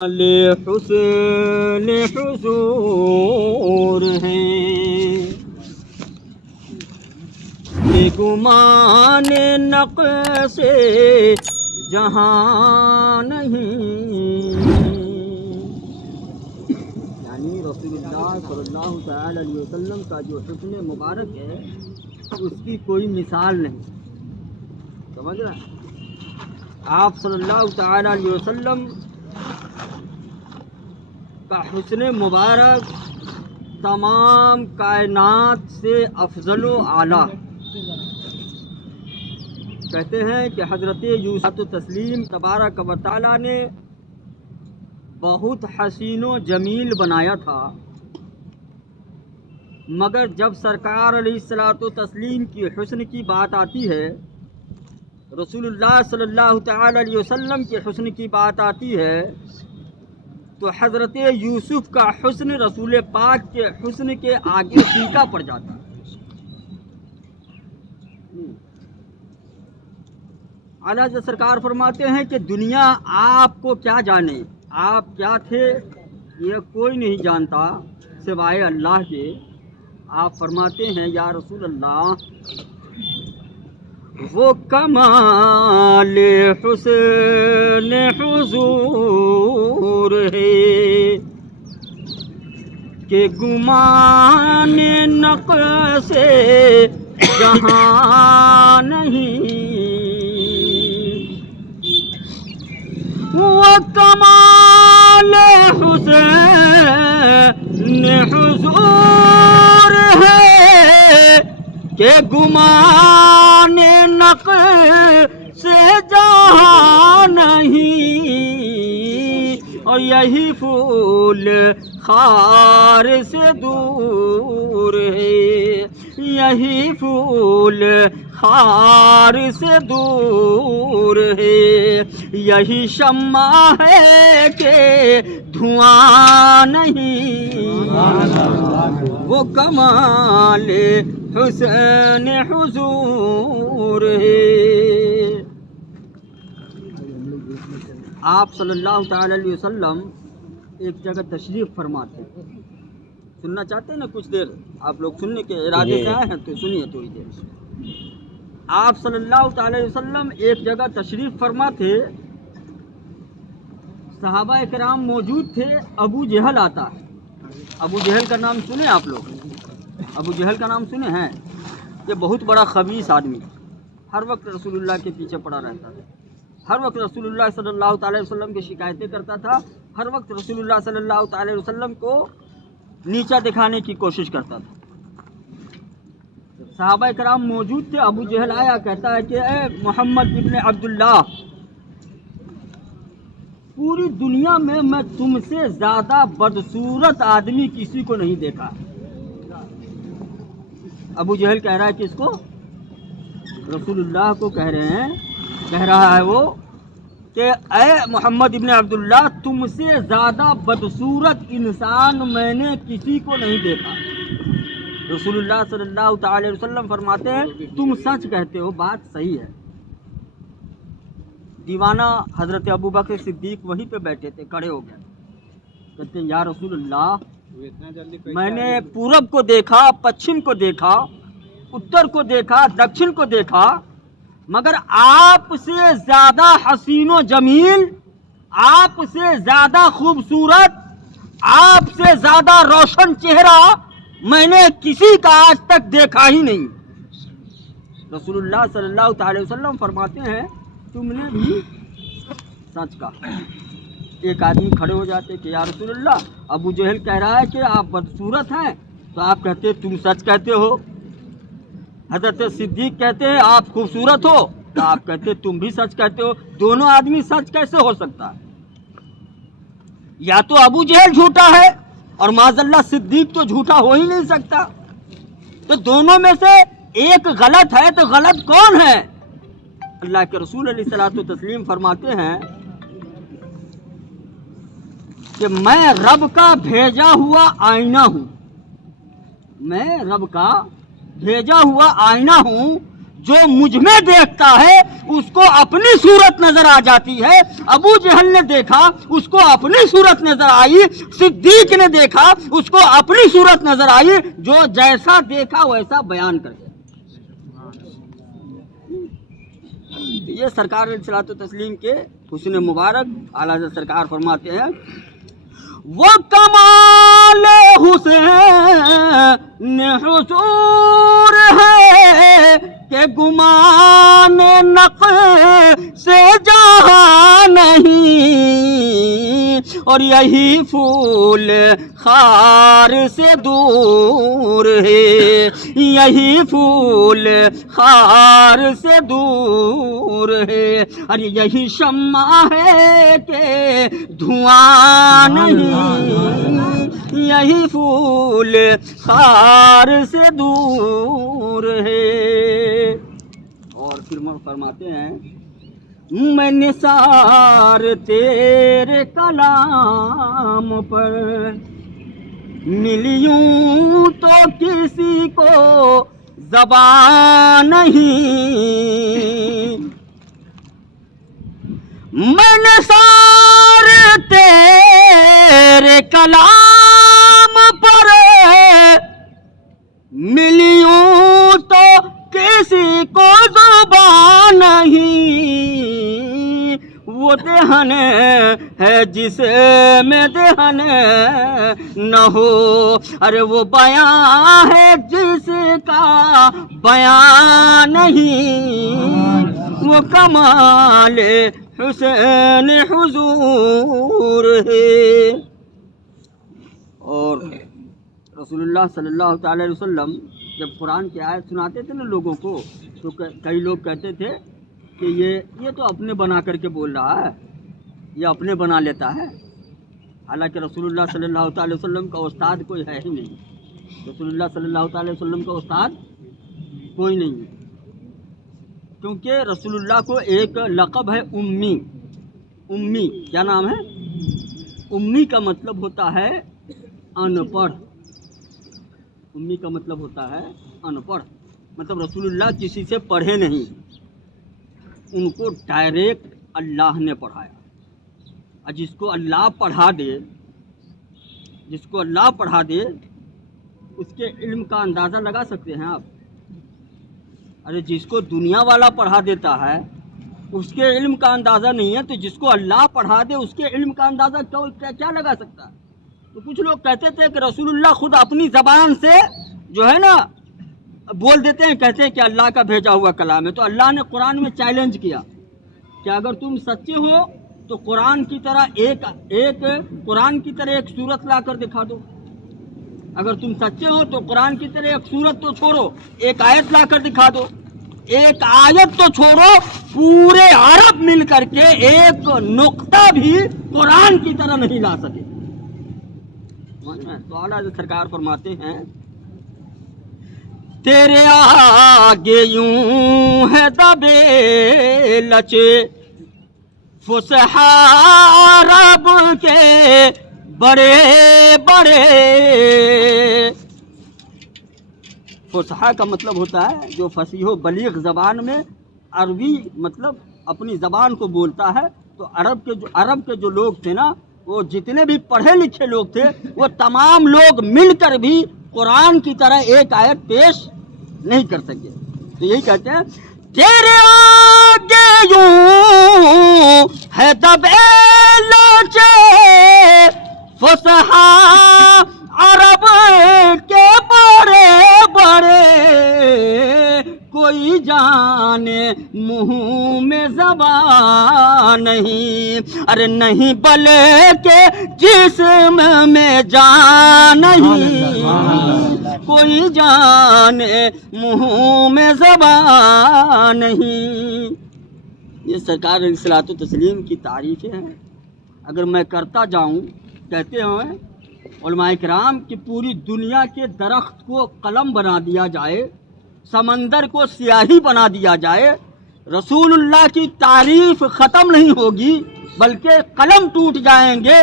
حسن حضور ہیں بے گمان نقص جہاں نہیں، یعنی رسول اللہ صلی اللہ تعالی علیہ وسلم کا جو حسن مبارک ہے اس کی کوئی مثال نہیں. سمجھ رہے ہیں؟ آپ صلی اللہ تعالی علیہ وسلم کا حسن مبارک تمام کائنات سے افضل و اعلیٰ. کہتے ہیں کہ حضرت یوسف تسلیم تبارک و تعالیٰ نے بہت حسین و جمیل بنایا تھا، مگر جب سرکار علیہ الصلوۃ والتسلیم کی حسن کی بات آتی ہے، رسول اللہ صلی اللہ تعالی علیہ وسلم کے حسن کی بات آتی ہے، تو حضرت یوسف کا حسن رسول پاک کے حسن کے آگے پھیکا پڑ جاتا ہے. اعلیٰ حضرت سرکار فرماتے ہیں کہ دنیا آپ کو کیا جانے، آپ کیا تھے یہ کوئی نہیں جانتا سوائے اللہ کے. آپ فرماتے ہیں یا رسول اللہ وہ کمال حسن حضور ہے کہ گمان نقص جہاں نہیں، وہ کمال حسن حضور ہے کہ گمان نقص جہاں نہیں، اور یہی پھول خار سے دور ہے، یہی پھول خار سے دور ہے، یہی شمع ہے کہ دھواں نہیں، وہ کمال حسن حضور ہے. آپ صلی اللہ تعالی علیہ وسلم ایک جگہ تشریف فرماتے ہیں. سننا چاہتے ہیں نا کچھ دیر؟ آپ لوگ سننے کے ارادے سے آئے ہیں تو سنیے تھوڑی دیر. آپ صلی اللہ تعالی علیہ وسلم ایک جگہ تشریف فرما تھے، صحابہ کرام موجود تھے. ابو جہل آتا ہے. ابو جہل کا نام سنے آپ لوگ؟ ابو جہل کا نام سنے ہیں؟ یہ بہت بڑا خبیث آدمی، ہر وقت رسول اللہ کے پیچھے پڑا رہتا تھا، ہر وقت رسول اللہ صلی اللہ تعالی وسلم کی شکایتیں کرتا تھا، ہر وقت رسول اللہ صلی اللہ تعالی وسلم کو نیچا دکھانے کی کوشش کرتا تھا. صحابہ کرام موجود تھے. ابو جہل آیا، کہتا ہے کہ اے محمد ابن عبداللہ، پوری دنیا میں تم سے زیادہ بدصورت آدمی کسی کو نہیں دیکھا. ابو جہل کہہ رہا ہے کس کو؟ رسول اللہ کو کہہ رہے ہیں، کہہ رہا ہے وہ کہ اے محمد ابن عبداللہ، تم سے زیادہ بدصورت انسان میں نے کسی کو نہیں دیکھا. رسول اللہ صلی اللہ تعالی وسلم فرماتے ہیں تم سچ کہتے ہو، بات صحیح ہے. دیوانہ حضرت ابو بکر صدیق وہیں پہ بیٹھے تھے، کھڑے ہو گئے، کہتے ہیں یا رسول اللہ، میں نے پورب کو دیکھا، پچھم کو دیکھا، اتر کو دیکھا، دکشن کو دیکھا، مگر آپ سے زیادہ حسین و جمیل، آپ سے زیادہ خوبصورت، آپ سے زیادہ روشن چہرہ میں نے کسی کا آج تک دیکھا ہی نہیں. رسول اللہ صلی اللہ تعالی وسلم فرماتے ہیں تم نے بھی سچ کہا. ایک آدمی کھڑے ہو جاتے کہ یا رسول اللہ، ابو جہل کہہ رہا ہے کہ آپ بدصورت ہیں، تو آپ کہتے تم سچ کہتے ہو. حضرت صدیق کہتے ہیں آپ خوبصورت ہو، تو آپ کہتے تم بھی سچ کہتے ہو. دونوں آدمی سچ کیسے ہو سکتا ہے؟ یا تو ابو جہل جھوٹا ہے اور معاذ اللہ صدیق تو جھوٹا ہو ہی نہیں سکتا. تو دونوں میں سے ایک غلط ہے، تو غلط کون ہے؟ اللہ کے رسول علیہ الصلوۃ والتسلیم فرماتے ہیں کہ میں رب کا بھیجا ہوا آئینہ ہوں، میں رب کا بھیجا ہوا آئینہ ہوں، جو مجھ میں دیکھتا ہے اس کو اپنی صورت نظر آ جاتی ہے۔ ابو جہل نے دیکھا اس کو اپنی صورت نظر آئی، صدیق نے دیکھا اس کو اپنی صورت نظر آئی، جو جیسا دیکھا ویسا بیان کر دیا۔ یہ سرکار علیہ الصلوۃ والتسلیم کے حسن مبارک اعلیٰ حضرت سرکار فرماتے ہیں وہ کمال حسین حضور ہے کہ گمان نقص سے جہاں نہیں، اور یہی پھول خار سے دور ہے، یہی پھول خار سے دور ہے، اور یہی شمع ہے کہ دھواں نہیں، یہی پھول خار سے دور ہے۔ اور پھر فرماتے ہیں میں نثار تیرے کلام پر ملیوں تو کسی کو زبان نہیں، میں نثار تیرے کلام پر ملیوں تو کسی کو زبان نہیں، وہ دہن ہے جس میں دہن نہ ہو، ارے وہ بیان ہے جس کا بیان نہیں، وہ کمال حسین حضور ہے۔ اور رسول اللہ صلی اللہ تعالی علیہ وسلم جب قرآن کی آیت سناتے تھے نا لوگوں کو، تو کئی لوگ کہتے تھے کہ یہ تو اپنے بنا کر کے بول رہا ہے، یہ اپنے بنا لیتا ہے، حالانکہ رسول اللہ صلی اللہ تعالی وسلم کا استاد کوئی ہے ہی نہیں۔ رسول اللہ صلی اللہ تعالی وسلم کا استاد کوئی نہیں ہے، کیونکہ رسول اللہ کو ایک لقب ہے امی۔ امی کیا نام ہے؟ امی کا مطلب ہوتا ہے ان پڑھ۔ امی کا مطلب ہوتا ہے ان پڑھ، مطلب رسول اللہ کسی سے پڑھے نہیں، ان کو ڈائریکٹ اللہ نے پڑھایا۔ اور جس کو اللہ پڑھا دے، جس کو اللہ پڑھا دے اس کے علم کا اندازہ لگا سکتے ہیں آپ؟ ارے جس کو دنیا والا پڑھا دیتا ہے اس کے علم کا اندازہ نہیں ہے، تو جس کو اللہ پڑھا دے اس کے علم کا اندازہ کیا لگا سکتا ہے؟ تو کچھ لوگ کہتے تھے کہ رسول اللہ خود اپنی زبان سے جو ہے نا بول دیتے ہیں، کہتے ہیں کہ اللہ کا بھیجا ہوا کلام ہے۔ تو اللہ نے قرآن میں چیلنج کیا کہ اگر تم سچے ہو تو قرآن کی طرح قرآن کی طرح ایک سورت لا کر دکھا دو۔ اگر تم سچے ہو تو قرآن کی طرح ایک سورت تو چھوڑو، ایک آیت لا کر دکھا دو۔ ایک آیت تو چھوڑو، پورے عرب مل کر کے ایک نقطہ بھی قرآن کی طرح نہیں لا سکے۔ تو اعلیٰ سرکار فرماتے ہیں تیرے آگے یوں ہے دبے لچے فصحا عرب کے بڑے بڑے۔ فصحا کا مطلب ہوتا ہے جو فصیح و بلیغ زبان میں عربی مطلب اپنی زبان کو بولتا ہے۔ تو عرب کے جو لوگ تھے نا، وہ جتنے بھی پڑھے لکھے لوگ تھے وہ تمام لوگ مل کر بھی قرآن کی طرح ایک آیت پیش نہیں کر سکے۔ تو یہی کہتے ہیں تیرے آگے یوں ہے دبے لچے فصحا عرب کے بڑے بڑے، کوئی جانے منہ میں زبان نہیں، ارے نہیں بلکہ جسم میں جان نہیں، کوئی جانے منہ میں زبان نہیں۔ یہ سرکار علیہ الصلوۃ والتسلیم کی تعریفیں ہیں۔ اگر میں کرتا جاؤں، کہتے ہیں علماء کرام کہ پوری دنیا کے درخت کو قلم بنا دیا جائے، سمندر کو سیاہی بنا دیا جائے، رسول اللہ کی تعریف ختم نہیں ہوگی، بلکہ قلم ٹوٹ جائیں گے،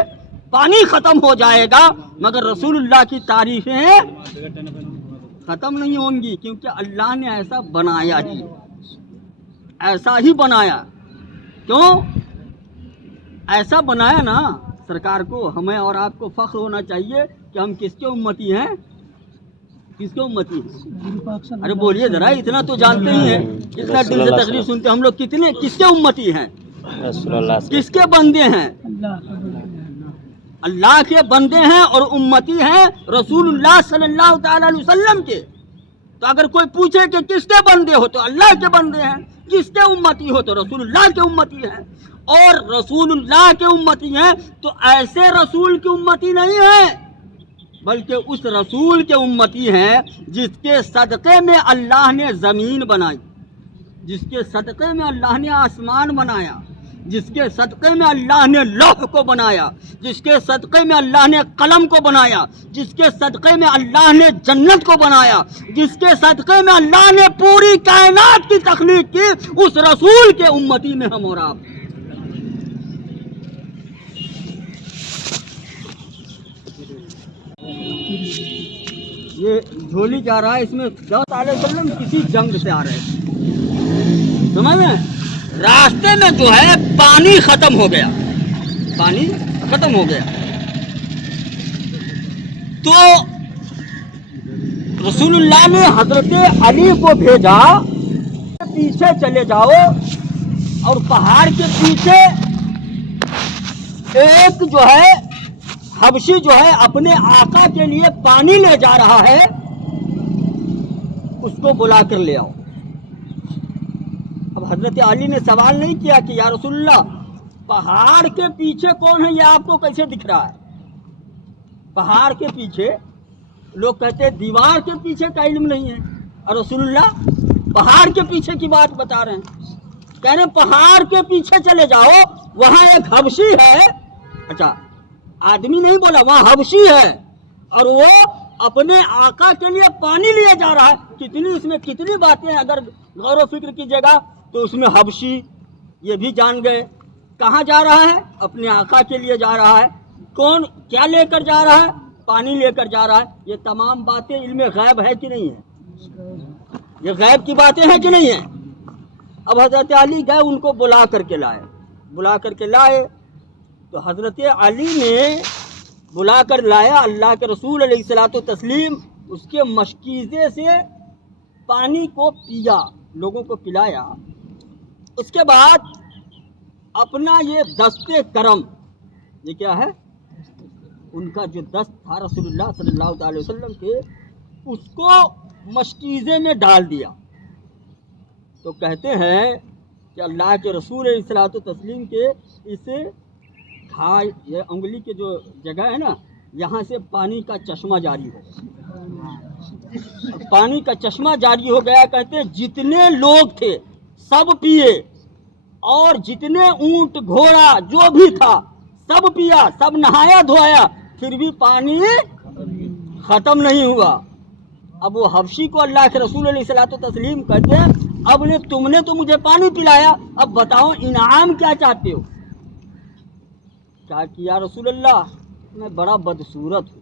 پانی ختم ہو جائے گا، مگر رسول اللہ کی تعریفیں ختم نہیں ہوں گی، کیونکہ اللہ نے ایسا بنایا ہی۔ ایسا ہی بنایا. کیوں ایسا بنایا نا سرکار کو؟ ہمیں اور آپ کو فخر ہونا چاہیے کہ ہم کس کے امتی ہیں. کس کے امتی ہیں؟ ارے بولیے ذرا، اتنا تو جانتے ہی ہیں، اتنا دل سے تقریر سنتے ہم لوگ. کتنے کس کے امتی ہیں؟ کس کے بندے ہیں؟ اللہ کے بندے ہیں اور امتی ہیں رسول اللہ صلی اللہ تعالی علیہ وسلم کے. تو اگر کوئی پوچھے کہ کس کے بندے ہو تو اللہ کے بندے ہیں، کس کے امتی ہو تو رسول اللہ کے امتی ہیں. اور رسول اللہ کے امتی ہیں تو ایسے رسول کی امتی نہیں ہے، بلکہ اس رسول کے امتی ہیں جس کے صدقے میں اللہ نے زمین بنائی، جس کے صدقے میں اللہ نے آسمان بنایا، جس کے صدقے میں اللہ نے لوح کو بنایا، جس کے صدقے میں اللہ نے قلم کو بنایا، جس کے صدقے میں اللہ نے جنت کو بنایا، جس کے صدقے میں اللہ نے پوری کائنات کی تخلیق کی، اس رسول کے امتی میں ہم اور آپ. یہ جھولی جا رہا ہے، اس میں صلی اللہ علیہ وسلم کسی جنگ سے آ رہے تھے، سمجھ میں؟ راستے میں جو ہے پانی ختم ہو گیا، پانی ختم ہو گیا. تو رسول اللہ نے حضرت علی کو بھیجا، پیچھے چلے جاؤ. اور پہاڑ کے پیچھے ایک جو ہے حبشی جو ہے اپنے آقا کے لیے پانی لے جا رہا ہے، اس کو بلا کر لے آؤ. اب حضرت علی نے سوال نہیں کیا کہ یا رسول اللہ پہاڑ کے پیچھے کون ہے، یہ آپ کو کیسے دکھ رہا ہے؟ پہاڑ کے پیچھے لوگ کہتے ہیں دیوار کے پیچھے کا علم نہیں ہے، اور رسول اللہ پہاڑ کے پیچھے کی بات بتا رہے ہیں. کہہ رہے ہیں پہاڑ کے پیچھے چلے جاؤ، وہاں ایک حبشی ہے. اچھا آدمی نہیں بولا، وہاں حبشی ہے اور وہ اپنے آقا کے لیے پانی لیے جا رہا ہے. کتنی اس میں کتنی باتیں ہیں، اگر غور و فکر کیجیے گا تو اس میں حبشی یہ بھی جان گئے کہاں جا رہا ہے، اپنے آقا کے لیے جا رہا ہے. کون کیا لے کر جا رہا ہے؟ پانی لے کر جا رہا ہے. یہ تمام باتیں علم غیب ہے کہ نہیں ہے؟ یہ غیب کی باتیں ہیں کہ نہیں ہیں؟ اب حضرت علی گئے ان کو بلا کر کے لائے. تو حضرت علی نے بلا کر لایا، اللہ کے رسول علیہ الصلوۃ والتسلیم اس کے مشکیزے سے پانی کو پیا، لوگوں کو پلایا. اس کے بعد اپنا یہ دست کرم، یہ کیا ہے؟ ان کا جو دست تھا رسول اللہ صلی اللہ علیہ وسلم کے، اس کو مشکیزے میں ڈال دیا. تو کہتے ہیں کہ اللہ کے رسول علیہ الصلوۃ والتسلیم کے اس یہ انگلی کے جو جگہ ہے نا، یہاں سے پانی کا چشمہ جاری ہو گیا. پانی کا چشمہ جاری ہو گیا. کہتے ہیں جتنے لوگ تھے سب پیے، اور جتنے اونٹ گھوڑا جو بھی تھا سب پیا، سب نہایا دھویا، پھر بھی پانی ختم نہیں ہوا. اب وہ حبشی کو اللہ کے رسول علیہ الصلوۃ والتسلیم کہتے ہیں اب تم نے تو مجھے پانی پلایا، اب بتاؤ انعام کیا چاہتے ہو؟ کہا کہ یا رسول اللہ میں بڑا بدصورت ہوں،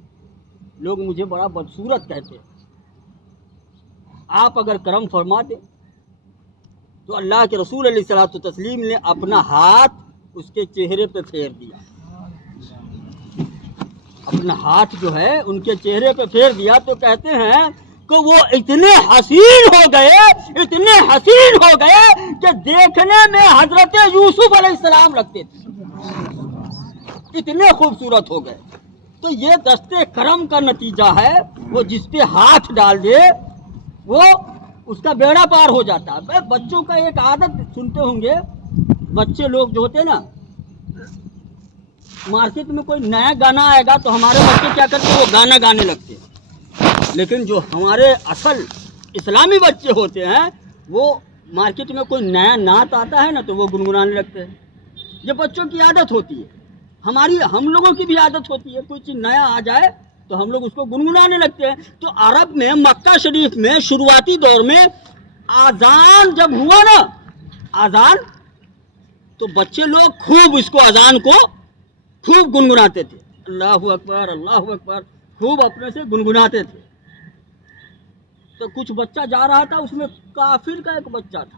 لوگ مجھے بڑا بدصورت کہتے ہیں، آپ اگر کرم فرما دیں. تو اللہ کے رسول علیہ الصلوۃ والتسلیم نے اپنا ہاتھ اس کے چہرے پہ پھیر دیا، اپنا ہاتھ جو ہے ان کے چہرے پہ پھیر دیا. تو کہتے ہیں کہ وہ اتنے حسین ہو گئے کہ دیکھنے میں حضرت یوسف علیہ السلام لگتے تھے، اتنے خوبصورت ہو گئے. تو یہ دست کرم کا نتیجہ ہے، وہ جس پہ ہاتھ ڈال دے وہ اس کا بیڑا پار ہو جاتا ہے. بچوں کا ایک عادت سنتے ہوں گے، بچے لوگ جو ہوتے ہیں نا، مارکیٹ میں کوئی نیا گانا آئے گا تو ہمارے بچے کیا کرتے ہیں، وہ گانا گانے لگتے ہیں. لیکن جو ہمارے اصل اسلامی بچے ہوتے ہیں وہ مارکیٹ میں کوئی نیا نعت آتا ہے نا تو وہ گنگنانے لگتے ہیں. یہ بچوں کی عادت ہوتی ہے، ہم لوگوں کی بھی عادت ہوتی ہے. کوئی چیز نیا آ جائے تو ہم لوگ اس کو گنگنانے لگتے ہیں. تو عرب میں مکہ شریف میں شروعاتی دور میں اذان جب ہوا نا، اذان، تو بچے لوگ خوب اس کو اذان کو خوب گنگناتے تھے، اللہ اکبر اللہ اکبر، خوب اپنے سے گنگناتے تھے. تو کچھ بچہ جا رہا تھا، اس میں کافر کا ایک بچہ تھا،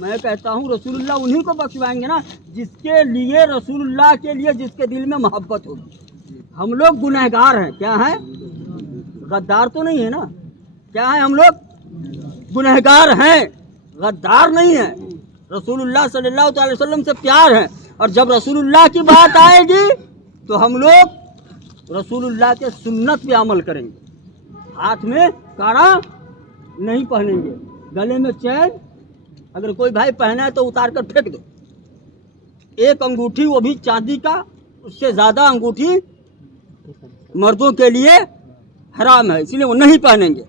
میں کہتا ہوں رسول اللہ انہی کو بخشوائیں گے نا جس کے لیے رسول اللہ کے لیے جس کے دل میں محبت ہوگی. ہم لوگ گنہگار ہیں. کیا ہیں؟ غدار تو نہیں ہے نا. کیا ہیں؟ ہم لوگ گنہگار ہیں, غدار نہیں ہیں. رسول اللہ صلی اللہ علیہ وسلم سے پیار ہے, اور جب رسول اللہ کی بات آئے گی تو ہم لوگ رسول اللہ کے سنت پہ عمل کریں گے. ہاتھ میں کڑا نہیں پہنیں گے, گلے میں چین اگر کوئی بھائی پہنا ہے تو اتار کر پھینک دو. ایک انگوٹھی وہ بھی چاندی کا, اس سے زیادہ انگوٹھی مردوں کے لیے حرام ہے, اس لیے وہ نہیں پہنیں گے.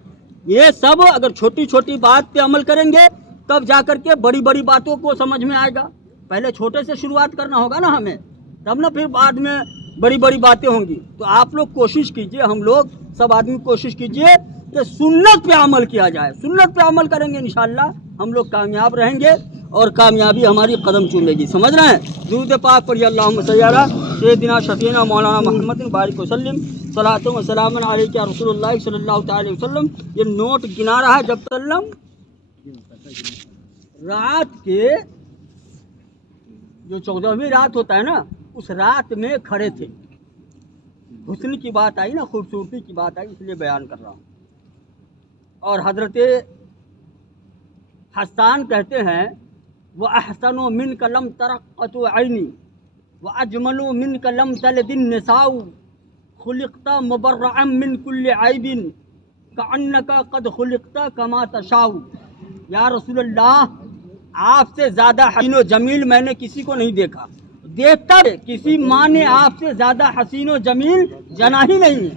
یہ سب اگر چھوٹی چھوٹی بات پہ عمل کریں گے تب جا کر کے بڑی بڑی باتوں کو سمجھ میں آئے گا. پہلے چھوٹے سے شروعات کرنا ہوگا نا ہمیں, تب نہ پھر بعد میں بڑی بڑی باتیں ہوں گی. تو آپ لوگ کوشش کیجئے, ہم لوگ سب آدمی کوشش کیجئے کہ سنت پہ عمل کیا جائے. سنت پہ عمل کریں گے انشاءاللہ ہم لوگ کامیاب رہیں گے اور کامیابی ہماری قدم چومے گی. سمجھ رہے ہیں؟ درود پاک پڑھیے اللہم صلی علی سیدنا شفیعنا مولانا محمد بارک وسلم صلاۃ و سلام علیک یا رسول اللہ صلی اللہ تعالی وسلم. یہ نوٹ گنا رہا ہے جب تک رات کے جو 14ویں رات ہوتا ہے نا, اس رات میں کھڑے تھے. حسن کی بات آئی نا, خوبصورتی کی بات آئی, اس لیے بیان کر رہا ہوں. اور حضرت حسان کہتے ہیں وَأَحْسَنُ مِنْكَ لَمْ تَرَقَّتُ عَيْنِي وَأَجْمَلُ مِنْكَ لَمْ تَلِدِ النِّسَاءُ خُلِقْتَ مُبَرَّأً مِنْ كُلِّ عَيْبٍ كَأَنَّكَ قَدْ خُلِقْتَ كَمَا تَشَاءُ. یا رسول اللہ, آپ سے زیادہ حسین و جمیل میں نے کسی کو نہیں دیکھا. دیکھتا ہے کسی ماں نے آپ سے زیادہ حسین و جمیل جنا ہی نہیں ہے.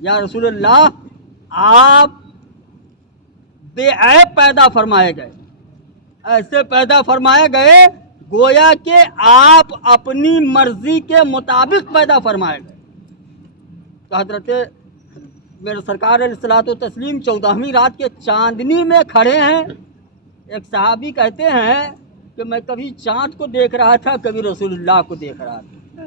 یا رسول اللہ, آپ بے عیب پیدا فرمائے گئے, ایسے پیدا فرمائے گئے گویا کہ آپ اپنی مرضی کے مطابق پیدا فرمائے گئے. تو حضرت میرے سرکار علیہ الصلوۃ والتسلیم 14ویں رات کے چاندنی میں کھڑے ہیں. ایک صحابی کہتے ہیں کہ میں کبھی چاند کو دیکھ رہا تھا, کبھی رسول اللہ کو دیکھ رہا تھا.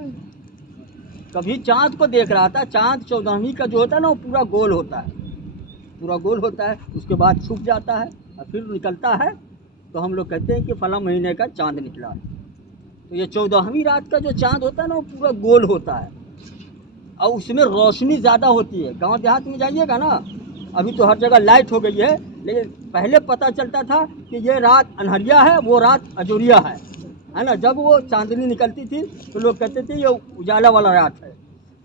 کبھی چاند کو دیکھ رہا تھا. چاند 14ویں کا جو ہوتا ہے نا, وہ پورا گول ہوتا ہے, پورا گول ہوتا ہے, اس کے بعد چھپ جاتا ہے اور پھر نکلتا ہے. تو ہم لوگ کہتے ہیں کہ فلاں مہینے کا چاند نکلا. تو یہ 14ویں رات کا جو چاند ہوتا ہے نا, وہ پورا گول ہوتا ہے اور اس میں روشنی زیادہ ہوتی ہے. گاؤں دیہات میں جائیے گا نا, ابھی تو ہر جگہ لائٹ ہو گئی ہے, لیکن پہلے پتہ چلتا تھا کہ یہ رات انہریا ہے, وہ رات اجوریا ہے نا. جب وہ چاندنی نکلتی تھی تو لوگ کہتے تھے یہ اجالا والا رات ہے.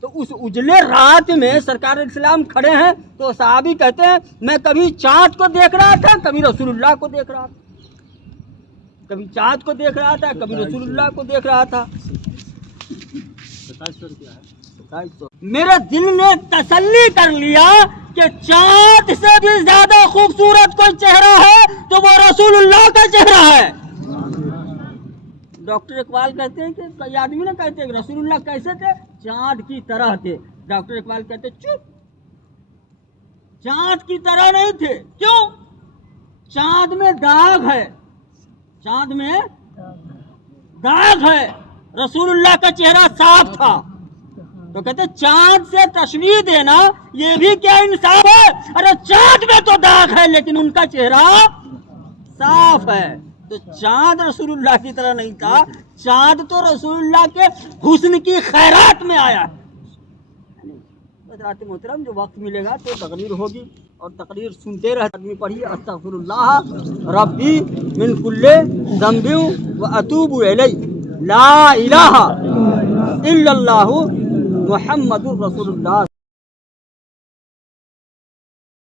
تو اس اجلے رات میں سرکار اسلام کھڑے ہیں. تو صحابی کہتے ہیں میں کبھی چاند کو دیکھ رہا تھا, کبھی رسول اللہ کو دیکھ رہا تھا. کبھی چاند کو دیکھ رہا تھا, کبھی رسول اللہ کو دیکھ رہا تھا. میرے دل نے تسلی کر لیا کہ چاند سے بھی زیادہ خوبصورت کوئی چہرہ ہے تو وہ رسول اللہ کا چہرہ ہے. ڈاکٹر اقبال کہتے ہیں کہ کئی آدمی نہ کہتے ہیں رسول اللہ کیسے تھے, چاند کی طرح تھے. ڈاکٹر اقبال کہتے چپ, چاند کی طرح نہیں تھے. کیوں؟ چاند میں داغ ہے, چاند میں داغ ہے. رسول اللہ کا چہرہ صاف تھا. تو کہتے چاند سے تشبیہ دینا یہ بھی کیا انصاف ہے؟ ارے چاند میں تو داغ ہے لیکن ان کا چہرہ صاف ہے. تو چاند رسول اللہ کی طرح نہیں تھا, چاند تو رسول اللہ کے حسن کی خیرات میں آیا ہے. حضرات محترم, جو وقت ملے گا تو تقریر ہوگی اور تقریر سنتے رہے. آدمی پڑھیے استغفر اللہ ربی من کل ذنب و اتوب الیہ لا الہ الا اللہ محمد الرسول اللہ.